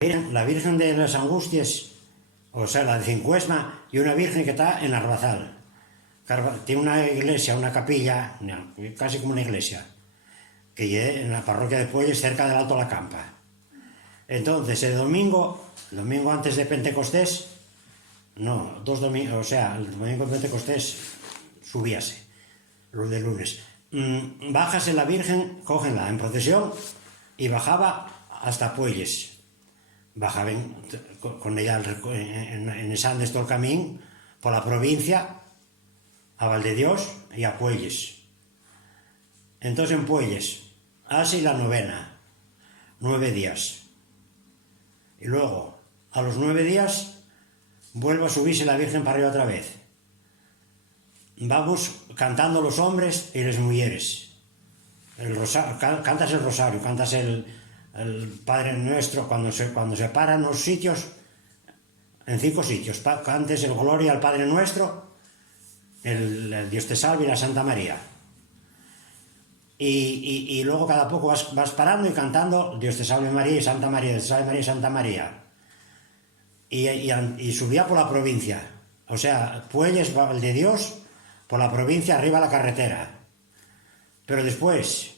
La Virgen de las Angustias, o sea, la de Cincuesma, y una Virgen que está en Arrabazal. Tiene una iglesia, una capilla, casi como una iglesia, que lleve en la parroquia de Puelles, cerca del Alto La Campa. Entonces, el domingo antes de Pentecostés, no, 2 domingos, o sea, el domingo de Pentecostés subíase, los de lunes. Bájase la Virgen, cógenla en procesión, y bajaba hasta Puelles. Bajaban con ella en ese andes todo el camino, por la provincia, a Valdedios y a Puelles. Entonces en Puelles, así la novena, 9 días. Y luego, a los 9 días, vuelve a subirse la Virgen para arriba otra vez. Vamos cantando los hombres y las mujeres. Cantas el rosario, cantas el Padre Nuestro, cuando se paran los sitios, en 5 sitios, cantes el Gloria al Padre Nuestro, el Dios te salve y la Santa María. Y luego cada poco vas parando y cantando Dios te salve María y Santa María, Dios te salve María y Santa María. Y subía por la provincia, o sea, Puelles de Dios, por la provincia arriba a la carretera. Pero después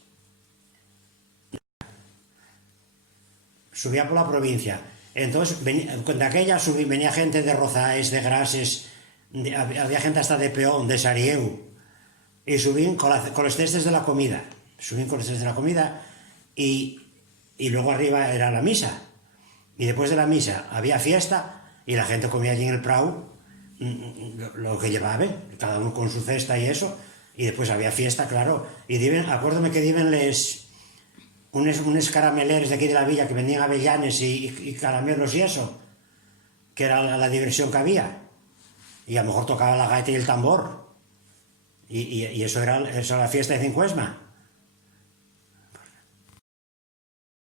subía por la provincia. Entonces, de aquella venía gente de Rozaes, de Grases, había gente hasta de Peón, de Sarieu, y subían con los cestes de la comida. Subían con los cestes de la comida y luego arriba era la misa. Y después de la misa había fiesta y la gente comía allí en el prau lo que llevaba, cada uno con su cesta y eso. Y después había fiesta, claro. Y acuérdame que diven unos carameleros de aquí de la villa que vendían avellanes y caramelos y eso, que era la diversión que había. Y a lo mejor tocaba la gaita y el tambor. Y eso era la fiesta de Cincuesma.